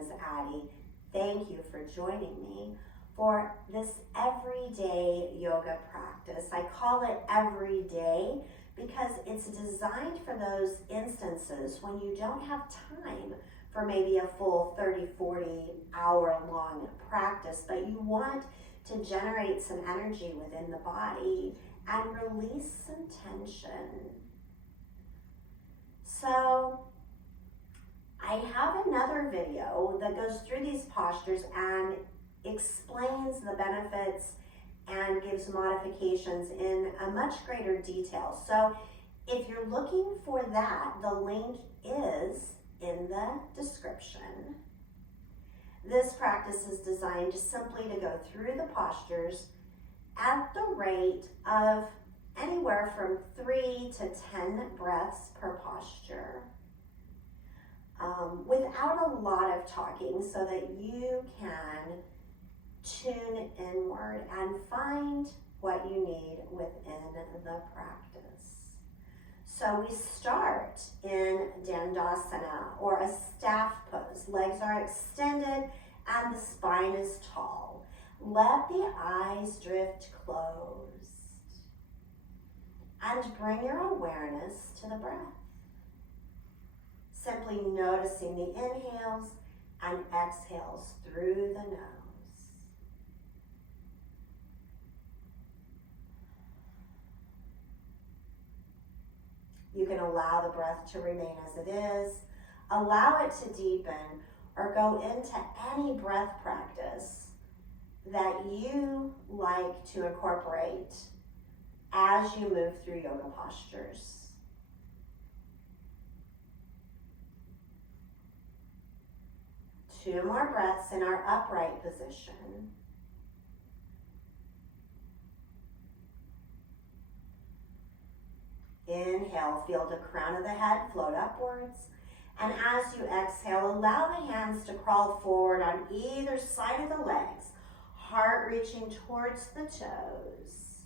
is Addie. Thank you for joining me for this everyday yoga practice. I call it everyday because it's designed for those instances when you don't have time for maybe a full 30, 40 hour long practice, but you want to generate some energy within the body and release some tension. So I have another video that goes through these postures and explains the benefits and gives modifications in a much greater detail. So if you're looking for that, the link is in the description. This practice is designed simply to go through the postures at the rate of anywhere from 3 to 10 breaths per posture, without a lot of talking, so that you can tune inward and find what you need within the practice. So we start in Dandasana, or a staff pose. Legs are extended and the spine is tall. Let the eyes drift closed. And bring your awareness to the breath. Simply noticing the inhales and exhales through the nose. You can allow the breath to remain as it is, allow it to deepen, or go into any breath practice that you like to incorporate as you move through yoga postures. Two more breaths in our upright position. Inhale, feel the crown of the head float upwards. And as you exhale, allow the hands to crawl forward on either side of the legs, heart reaching towards the toes.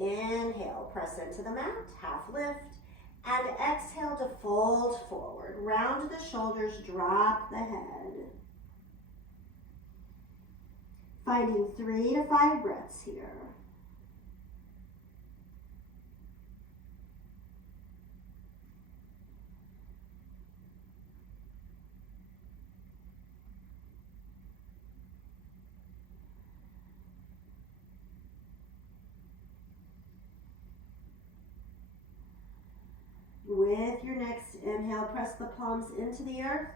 Inhale, press into the mat, half lift. And exhale to fold forward. Round the shoulders, drop the head. Finding 3 to 5 breaths here. With your next inhale, press the palms into the earth,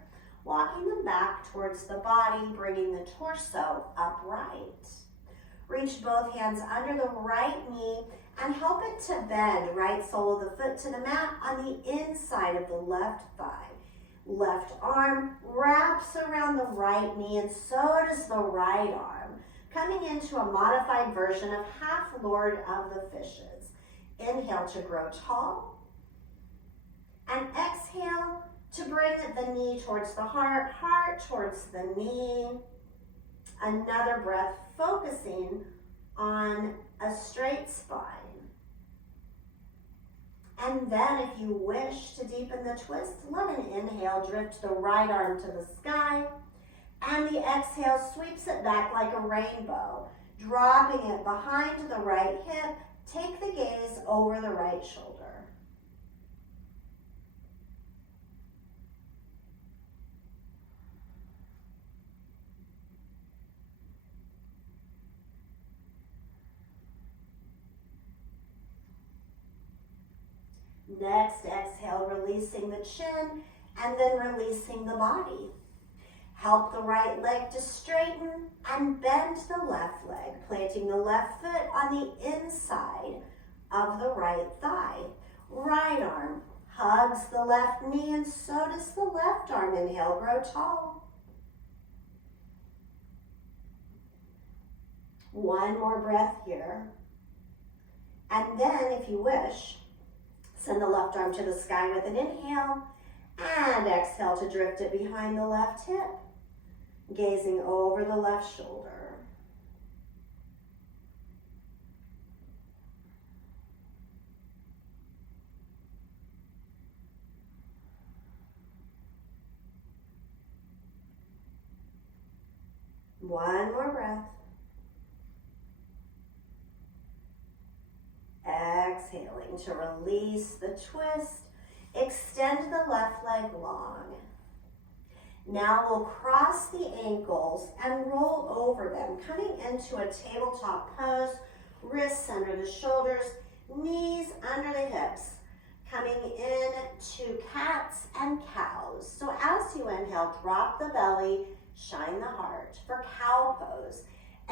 walking them back towards the body, bringing the torso upright. Reach both hands under the right knee and help it to bend. Right sole of the foot to the mat on the inside of the left thigh. Left arm wraps around the right knee, and so does the right arm, coming into a modified version of half Lord of the Fishes. Inhale to grow tall. And exhale to bring the knee towards the heart, heart towards the knee. Another breath focusing on a straight spine. And then if you wish to deepen the twist, let an inhale drift the right arm to the sky. And the exhale sweeps it back like a rainbow, dropping it behind the right hip. Take the gaze over the right shoulder. Next, exhale, releasing the chin and then releasing the body. Help the right leg to straighten and bend the left leg, planting the left foot on the inside of the right thigh. Right arm hugs the left knee, and so does the left arm. Inhale, grow tall. One more breath here. And then, if you wish, send the left arm to the sky with an inhale, and exhale to drift it behind the left hip, gazing over the left shoulder. One more breath. Exhaling to release the twist. Extend the left leg long. Now we'll cross the ankles and roll over them, coming into a tabletop pose, wrists under the shoulders, knees under the hips, coming into cats and cows. So as you inhale, drop the belly, shine the heart for cow pose.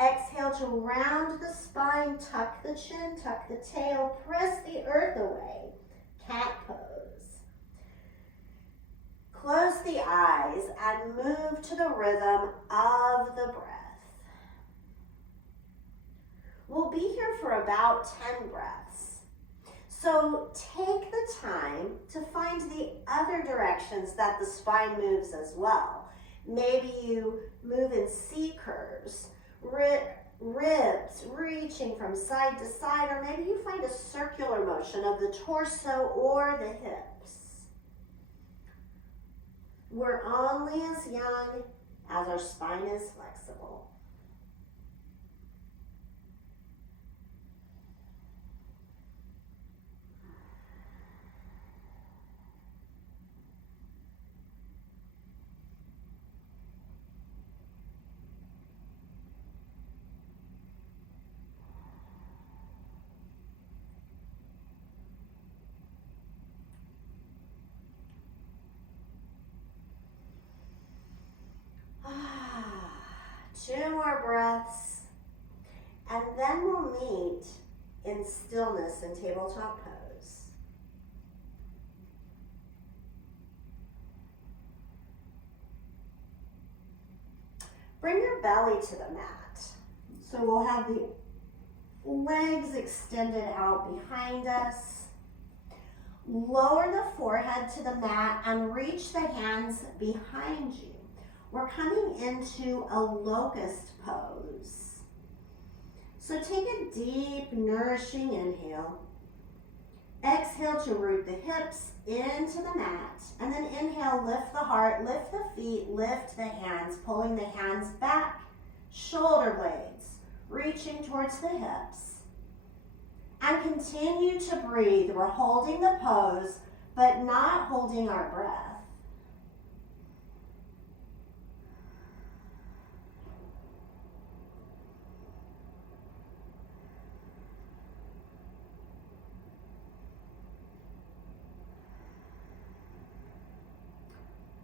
Exhale to round the spine, tuck the chin, tuck the tail, press the earth away, cat pose. Close the eyes and move to the rhythm of the breath. We'll be here for about 10 breaths. So take the time to find the other directions that the spine moves as well. Maybe you move in C curves, ribs reaching from side to side, or maybe you find a circular motion of the torso or the hips. We're only as young as our spine is flexible. Two more breaths, and then we'll meet in stillness in tabletop pose. Bring your belly to the mat. So we'll have the legs extended out behind us. Lower the forehead to the mat and reach the hands behind you. We're coming into a locust pose. So take a deep, nourishing inhale. Exhale to root the hips into the mat. And then inhale, lift the heart, lift the feet, lift the hands, pulling the hands back, shoulder blades, reaching towards the hips. And continue to breathe. We're holding the pose, but not holding our breath.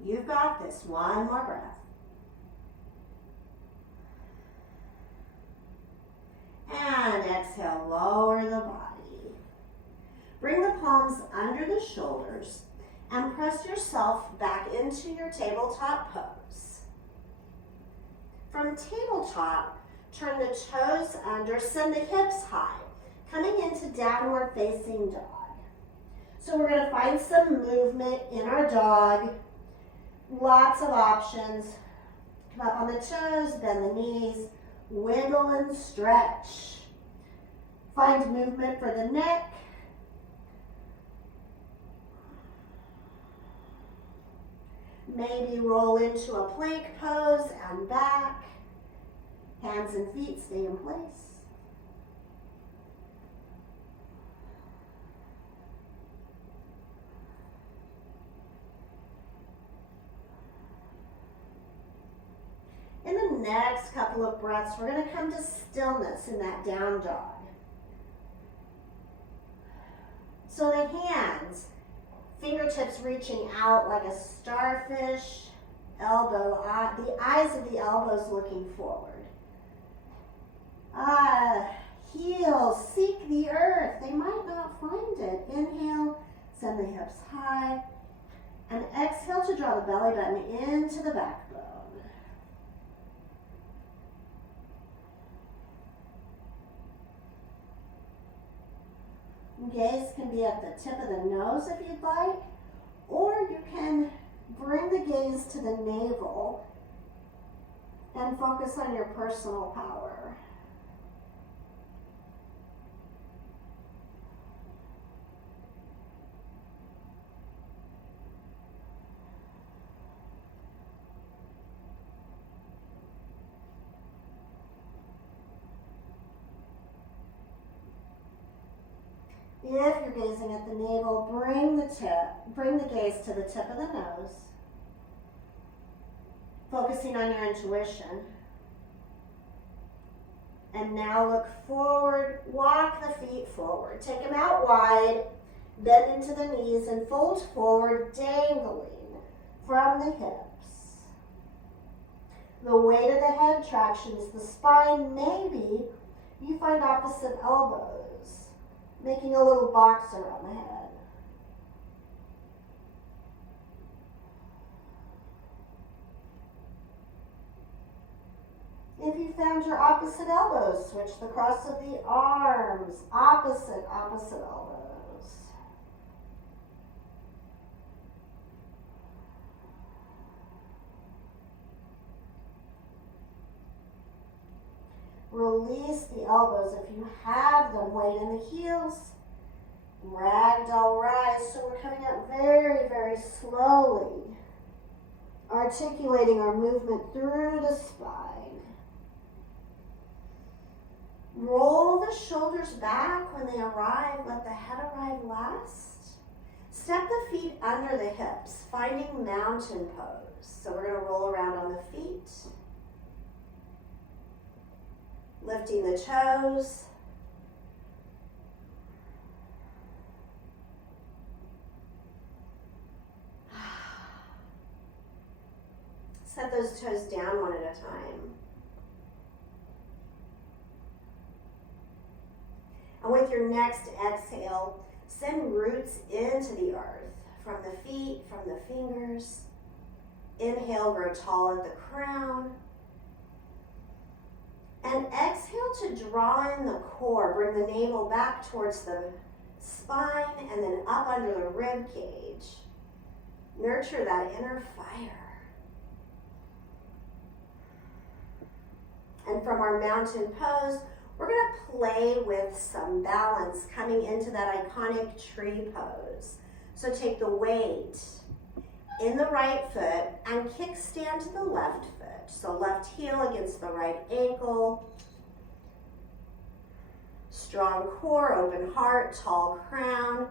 You've got this. One more breath. And exhale, lower the body. Bring the palms under the shoulders and press yourself back into your tabletop pose. From tabletop, turn the toes under, send the hips high, coming into downward facing dog. So we're going to find some movement in our dog. Lots of options. Come up on the toes, bend the knees, wiggle and stretch. Find movement for the neck. Maybe roll into a plank pose and back. Hands and feet stay in place. In the next couple of breaths, we're going to come to stillness in that down dog. So the hands, fingertips reaching out like a starfish, the eyes of the elbows looking forward. Heels seek the earth. They might not find it. Inhale, send the hips high, and exhale to draw the belly button into the backbone. Gaze can be at the tip of the nose if you'd like, or you can bring the gaze to the navel and focus on your personal power. If you're gazing at the navel, bring the gaze to the tip of the nose, focusing on your intuition. And now look forward, walk the feet forward. Take them out wide, bend into the knees and fold forward, dangling from the hips. The weight of the head tractions the spine. Maybe you find opposite elbows, making a little box around the head. If you found your opposite elbows, switch the cross of the arms, opposite elbows. Release the elbows if you have them. Weight in the heels. Ragdoll rise. So we're coming up very, very slowly, articulating our movement through the spine. Roll the shoulders back when they arrive. Let the head arrive last. Step the feet under the hips, finding mountain pose. So we're going to roll around on the feet. Lifting the toes. Set those toes down one at a time. And with your next exhale, send roots into the earth, from the feet, from the fingers. Inhale, grow tall at the crown. And exhale to draw in the core. Bring the navel back towards the spine and then up under the rib cage. Nurture that inner fire. And from our mountain pose, we're going to play with some balance coming into that iconic tree pose. So take the weight in the right foot and kickstand to the left foot. So left heel against the right ankle. Strong core, open heart, tall crown.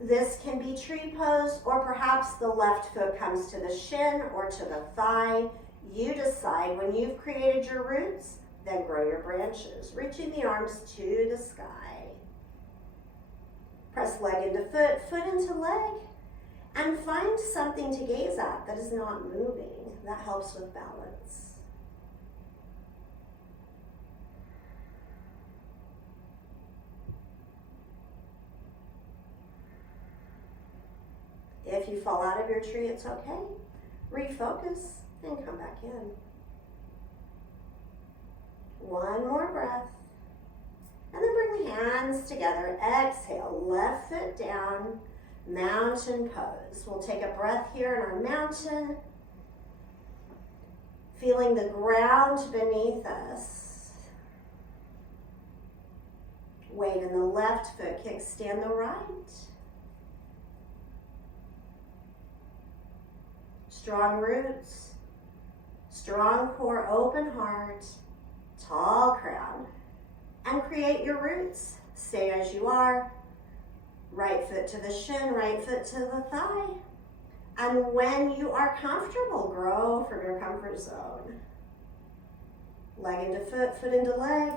This can be tree pose, or perhaps the left foot comes to the shin or to the thigh. You decide. When you've created your roots, then grow your branches, reaching the arms to the sky. Press leg into foot, foot into leg, and find something to gaze at that is not moving. That helps with balance. If you fall out of your tree, it's okay. Refocus and come back in. One more breath. And then bring the hands together. Exhale, left foot down, mountain pose. We'll take a breath here in our mountain. Feeling the ground beneath us. Weight in the left foot, kickstand the right. Strong roots, strong core, open heart, tall crown. And create your roots. Stay as you are. Right foot to the shin, right foot to the thigh. And when you are comfortable, grow from your comfort zone. Leg into foot, foot into leg.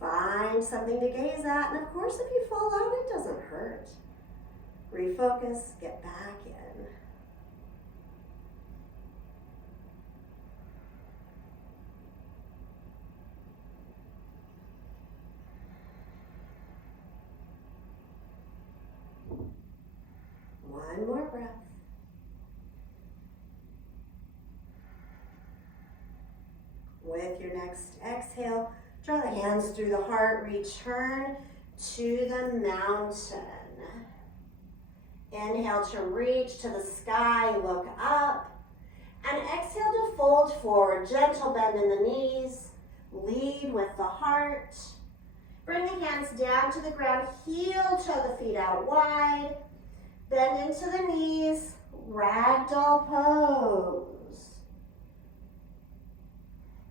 Find something to gaze at. And of course, if you fall out, it doesn't hurt. Refocus, get back in. One more breath. With your next exhale, draw the hands through the heart, return to the mountain. Inhale to reach to the sky, look up. And exhale to fold forward, gentle bend in the knees. Lead with the heart. Bring the hands down to the ground, heel toe the feet out wide. Bend into the knees, ragdoll pose.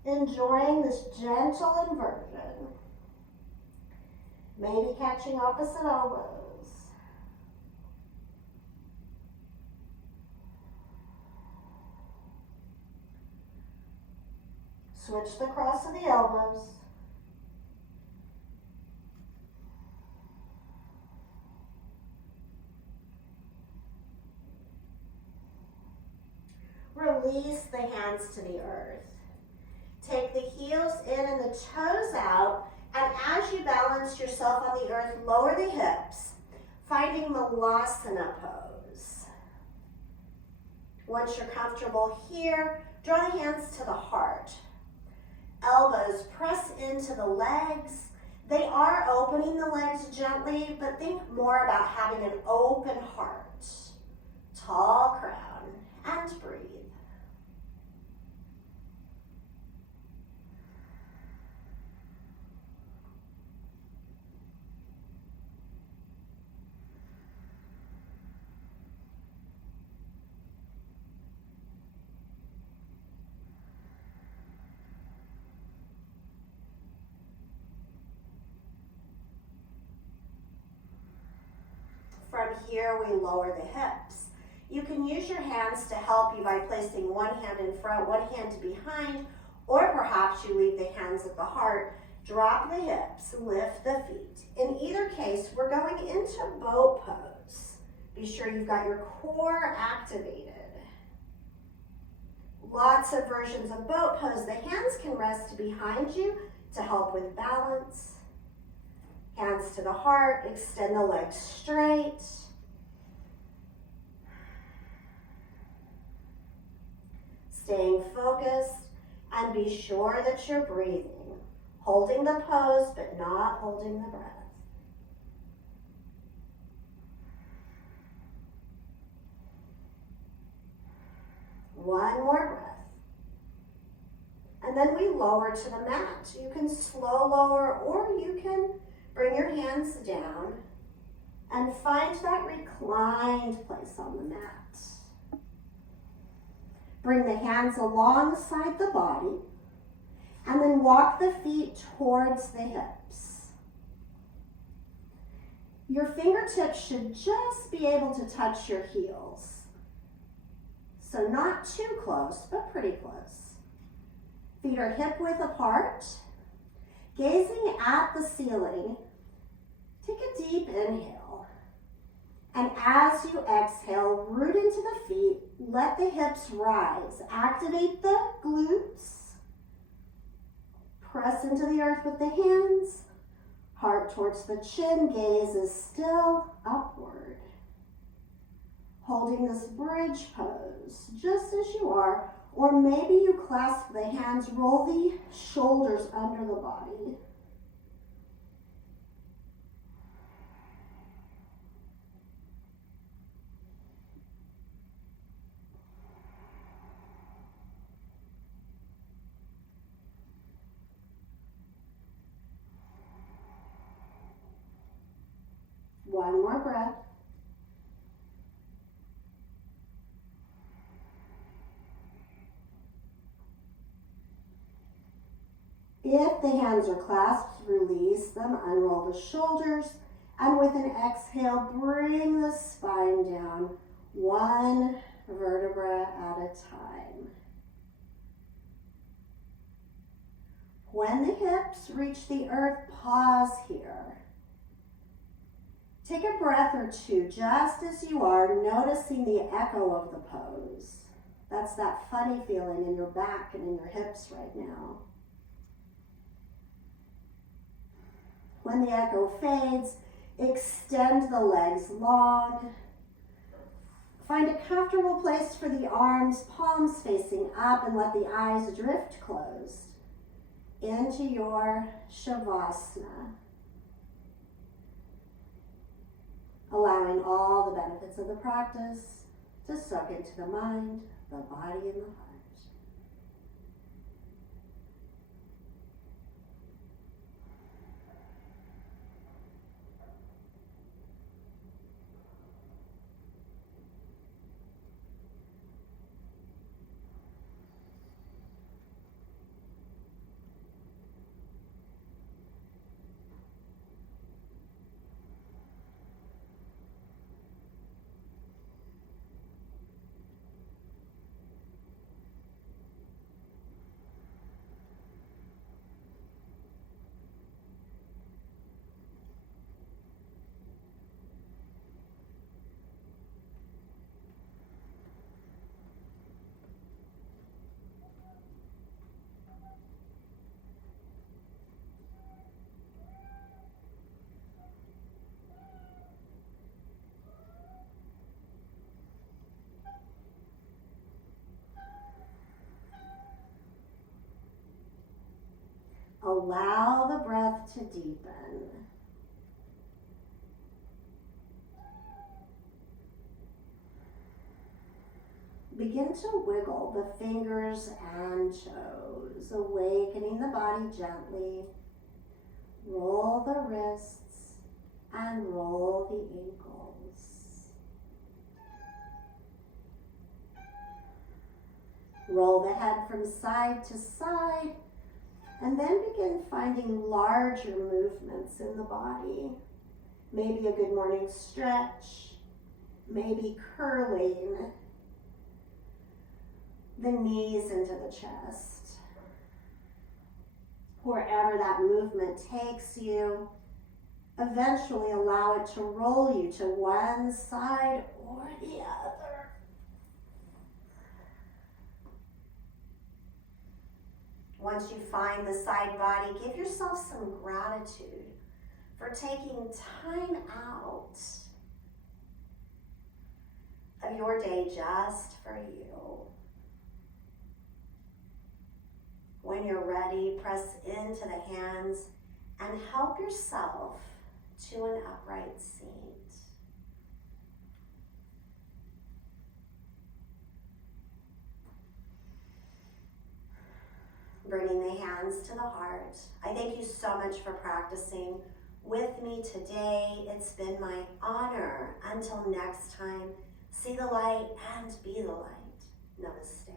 Enjoying this gentle inversion. Maybe catching opposite elbows. Switch the cross of the elbows. Release the hands to the earth. Take the heels in and the toes out, and as you balance yourself on the earth, lower the hips, finding Malasana pose. Once you're comfortable here, draw the hands to the heart. Elbows press into the legs. They are opening the legs gently, but think more about having an open heart. Tall crown, and breathe. From here, we lower the hips. You can use your hands to help you by placing one hand in front, one hand behind, or perhaps you leave the hands at the heart. Drop the hips, lift the feet. In either case, we're going into boat pose. Be sure you've got your core activated. Lots of versions of boat pose. The hands can rest behind you to help with balance. Hands to the heart, extend the legs straight. Staying focused, and be sure that you're breathing. Holding the pose, but not holding the breath. One more breath. And then we lower to the mat. You can slow lower, or you can bring your hands down and find that reclined place on the mat. Bring the hands alongside the body and then walk the feet towards the hips. Your fingertips should just be able to touch your heels. So not too close, but pretty close. Feet are hip width apart. Gazing at the ceiling, take a deep inhale. And as you exhale, root into the feet, let the hips rise. Activate the glutes. Press into the earth with the hands. Heart towards the chin, gaze is still upward. Holding this bridge pose, just as you are, or maybe you clasp the hands, roll the shoulders under the body. One more breath. If the hands are clasped, release them, unroll the shoulders, and with an exhale, bring the spine down, one vertebra at a time. When the hips reach the earth, pause here. Take a breath or two just as you are, noticing the echo of the pose. That's that funny feeling in your back and in your hips right now. When the echo fades, extend the legs long. Find a comfortable place for the arms, palms facing up, and let the eyes drift closed into your Shavasana. Allowing all the benefits of the practice to soak into the mind, the body, and the heart. Allow the breath to deepen. Begin to wiggle the fingers and toes, awakening the body gently. Roll the wrists and roll the ankles. Roll the head from side to side, and then begin finding larger movements in the body. Maybe a good morning stretch, maybe curling the knees into the chest. Wherever that movement takes you, eventually allow it to roll you to one side or the other. Once you find the side body, give yourself some gratitude for taking time out of your day just for you. When you're ready, press into the hands and help yourself to an upright seat. Bringing the hands to the heart. I thank you so much for practicing with me today. It's been my honor. Until next time, see the light and be the light. Namaste.